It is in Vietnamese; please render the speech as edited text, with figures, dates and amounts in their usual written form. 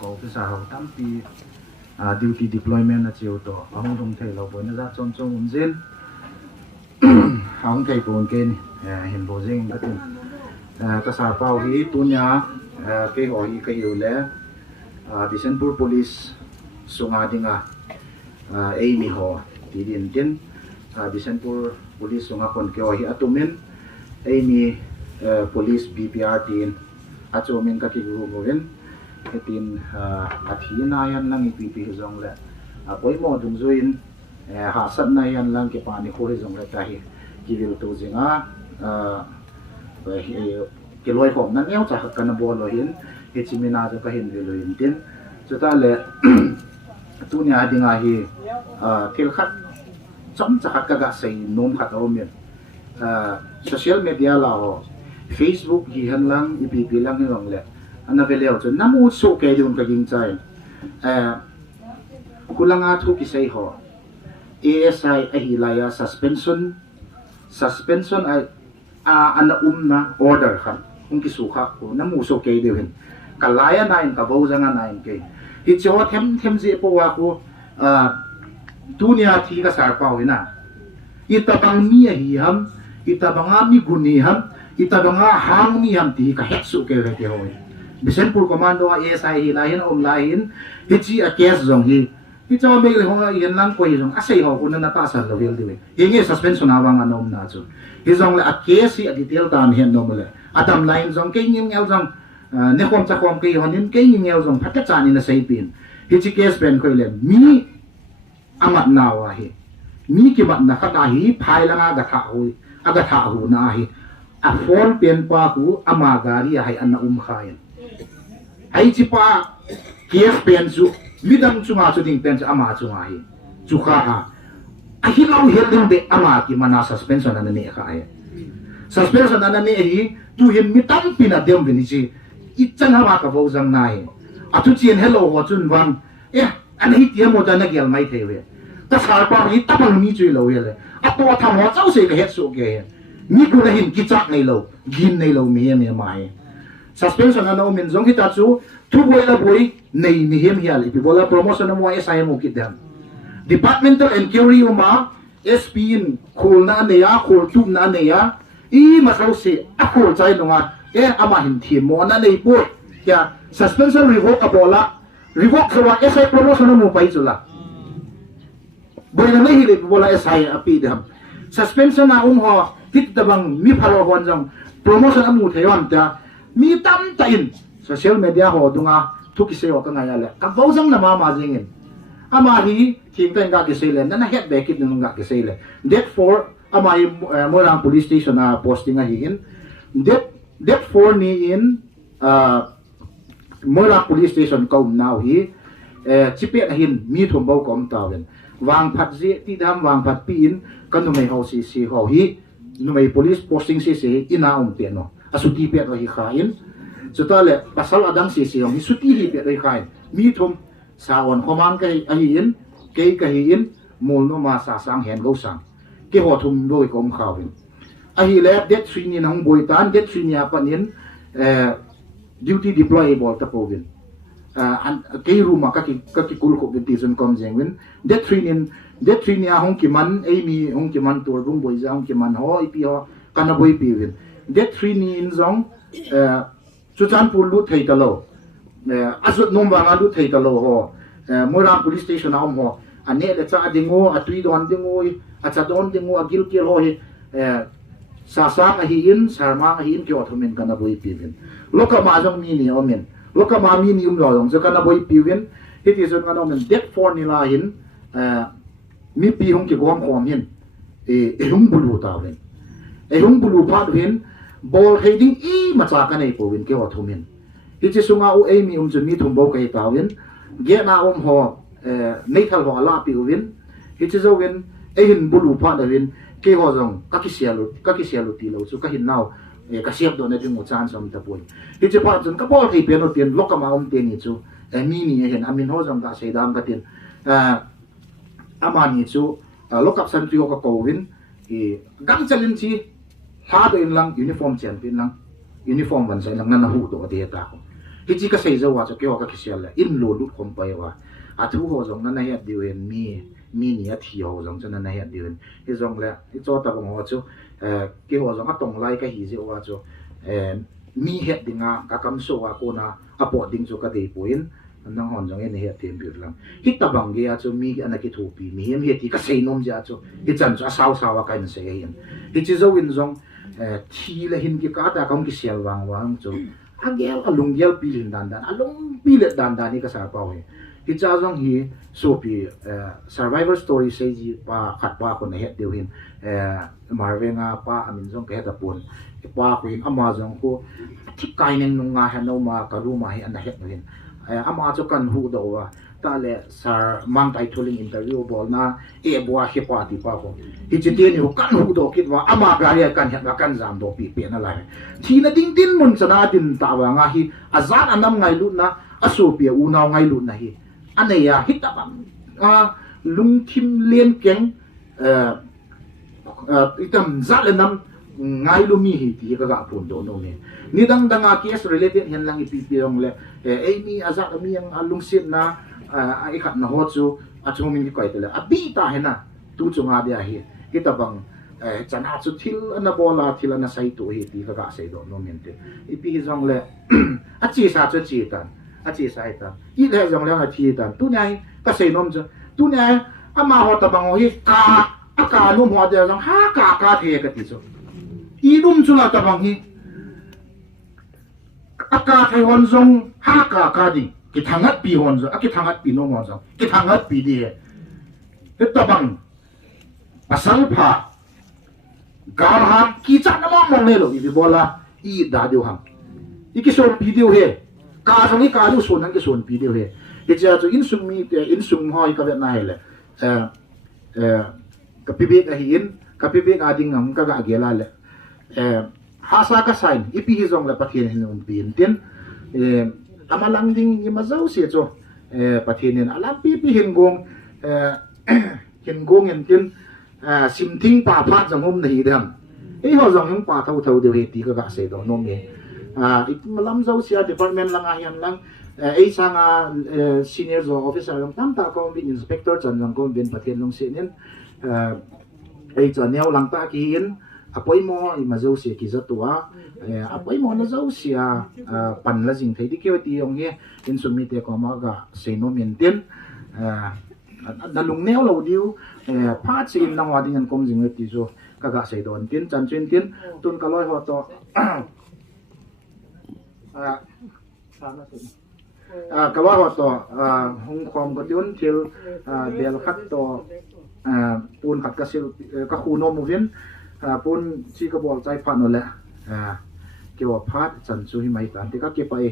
có cái xã hội tam pi duty deployment là chiều to ông đồng thể là với nó ra trong trong dân ông thầy của cái hiện bộ dân cái tiền cái xã bảo hi tu nhà cái hỏi cái yêu lẽ Disenpur police sunga dinga Amy ho thì điện tin Disenpur police sunga kon cái hỏi atumen Amy police BPR tin achomin ka ki rumovin ketin athina yan lang ipipi zong le poi mo dung zuin ha sat na yan lang ke pani khori zong le ta hi ki vil to zinga ke loi khom na neu cha ka na bol lo hin he chimina jo ka hin vil lo hin tin chuta le tu nya dinga hi thil khat chom cha khat ka ga sei nom khat o min social media la ho Facebook hi han lang ipipi lang hi rong le ana veleo chu namu so ke dun ka ging chai kulanga thu ki sei ho ASI a hi laya suspension ai ana na order khan ung ki su kha ko namu so ke de hin kalaya nain ka bo janga nain ke hi cho them je po wa ko dunia thi ka sar pau ina itabang mi hi ham itabanga mi guni ham itabanga hang mi ham ti ka het su ke re ke hoi Disenpur commando ASI hi lahin lahin hi chi a case jong hi chaw me le hong yan lang ko hi jong asai ho kun na ta san lo vel diwe hi nge suspension awang anom na chu hi jong le a case hi a detail tan hen no le atam line jong ke ngim ngel jong ne khom cha khom ke honin ke ngim ngel jong phatta cha ni na sei pin hi chi case pen khoi le mi amat na wa hi mi ki mat na khata hi phai langa ga tha hui aga tha hu na hi a phone pen pa hu ama gari hai an khain ai chi pa kf pen chu midam chunga chu ding pen ama chunga hi chu kha a hi lau hel ding be ama ki mana suspension an ne kha ai suspension an ne hi tu him mitam pina dem vini chi i chan ha ka vo jang nai a tu chen hello ho chun wang an hi tiam mo da na gel mai the we ta sar pa hi ta bang mi chui lo ye le a to tham ho chau se ka het su ge mi ku la hin ki chak nei lo gin nei lo mi mai suspension na min zong hita chu thu boy la boy nei mi hem hial ipi bola promotion mo SI mo kidam departmental inquiry uma SP in khul na ne ya khul tup na ne ya I masau se a khul chai longa ama hin thi mo na nei po ya suspension revoke abola revoke so SI promotion mo pai chula boy na nei hi bola SI api dam suspension na ho hit tabang mi phalo hon jong promotion amu theyon ta mi tam ta in social media ho dunga thuki se o ka nga le ka bozang na ma jingin ama hi thing ten ga ki se le na het back it nung ga ki se le that for ama hi Morang police station a posting a hi in that for ni in Morang police station kaum now hi chipet hin mi thum bo kom tawen wang phat je ti dam wang phat pi in kanu mai ho si ho hi nu mai police posting se ina pe no asuti pe ro hi khain chutale pasal adang si ong hi suti hi pe ro khain mi thum sa on khomang kai a hi in ke ka hi in mol no ma sa sang hen go sang ke ho thum doi kom khawin a hi le det 3 ni nang boi tan det 3 ni apanin duty deployable ta povin an ke ruma ka ki kul ko bin tizon kom jengwin det 3 ni a hong ki man mi hong ki man tur bung boi jang ki man ho ipi ho kana boi pi win det 3 ni in zong chuchan pul lu thei ta lo azut nom wanga lu thei ta lo ho Morang police station a ho ane le cha dingo atui don dingo a cha don dingo a gil kil ho hi sa sang a hi in sarma a hi in ki othomen kana boi pi win loka ma jong mi ni omen loka ma mi ni lo jong kana boi pi win it is on kana omen det 4 ni la hin mi pi hong ki gom khom hin hung bulu ta win hung bulu phat win ball heading ma cha ka nei po win ke othomen hi chi sunga u mi chun mi thum bo kai ta win ge na ho nei thal ho ala pi win hi chi zo win hin bulu phat win ke ho jong ka ki sialu ti lo chu ka hin naw ka siap do na ding mo chan som ta poi hi chi phat chun ka ball thei pe no tin lokama te ni chu mi ni hen amin ho jong da sei dam ka tin amani chu lokap san trio ka ko win gang chalin chi ha do in lang uniform champion lang uniform ban sai lang na hu do de ta ko hi chi ka sei zo wa cho ke wa ka kisial la in lo lut khom pai wa a thu ho jong na na ya diwen mi ni a thi ho jong chana na ya diwen hi jong la hi cho ta bang ho chu ke ho jong a tong lai ka hi je wa chu mi het dinga ka kam so wa ko na a po ding chu ka dei puin nang hon jong en he tem bir lam hi ta bang ge a chu mi ana ki thu pi mi hem he ti ka sei nom ja chu hi chan chu a saw saw wa kain se hin hi chi zo win jong thi la hin ki ka ta kam ki sial wang wang chu agel alung gel pilin dan alung pilet dan ni ka sa pa he hi cha jong hi so pi survivor story sei ji pa khat pa ko na he deu hin marvenga pa amin jong ke ta pun pa ko in ama jong ko thi kai nen nung nga ha no ma ka ru ma hi an he no hin ama chu kan hu do wa ta le sar mang tai thuling interview bol na e bua hi pa ti pa ko hi chi ti ni kan hu do kit wa ama ga ya kan het ga kan jam do pi pe na lai thi na ding tin mun chana tin ta wa nga hi azan anam ngai lu na asu pi u naw ngai lu na hi ane ya hi ta bang lung thim lien keng itam za le nam ngai lu mi hi ti ka ga pun do no ne ni dang danga case related hen lang ipi pi ong le mi azat mi ang alung sit na ai khat na ho chu a chu min ki kai tele a bi ta hena tu chu nga dia hi kita bang chana chu thil ana bola thil ana sai tu hi ti ka ga sei do no men te ipi hi jong le a chi sa chu chi tan a chi sai tan i le jong le a chi tan tu nyai ka sei nom chu tu nyai ama ho ta bang hi ka nu ho dia jong ha ka the ka ti chu i dum chu la ta bang hi aka thai hon jong ha ka di ki thangat pi hon zo ki thangat pi no ngo zo ki thangat pi di he ta bang pasal pha gar ha ki cha na mong le lo i bola i da diu ham i ki son pi diu he ka jong i ka lu son han ki son pi diu he ke cha chu in sung mi te in sung hoi ka na he le ka pi be ka hi in ka pi be a ding ngam ka ga ge la le hasa ka sign ipi hi zong la pathian hin um pin tin amalang ding i mazau se cho pathian alam pi hin gong hin gong en tin sim ting pa phat jang hom nei dam ei ho jong hong pa thau de he ti ka ga se do nom ye it malam zau sia department lang a hian lang ei sanga senior zo officer lang tam ta ko bin inspector chan lang ko bin pathian long se nen ei cha neu lang ta ki in apoi mo i mazau se ki zatua apoi mo na zau sia pan la jing thei di ke ti ong he in sumi te ko ma ga se no men ten na lung neo lo diu pha chi in nang wa ding an kom jing ti zo ka ga se don tin chan chen tin tun ka loi ho to ka wa ho to hong khom ko tiun thil bel khat to pun khat ka sil ka khu no mu vin pun chi ka bol chai phan no le ke wa phat chan chu hi mai tan te ka ke pai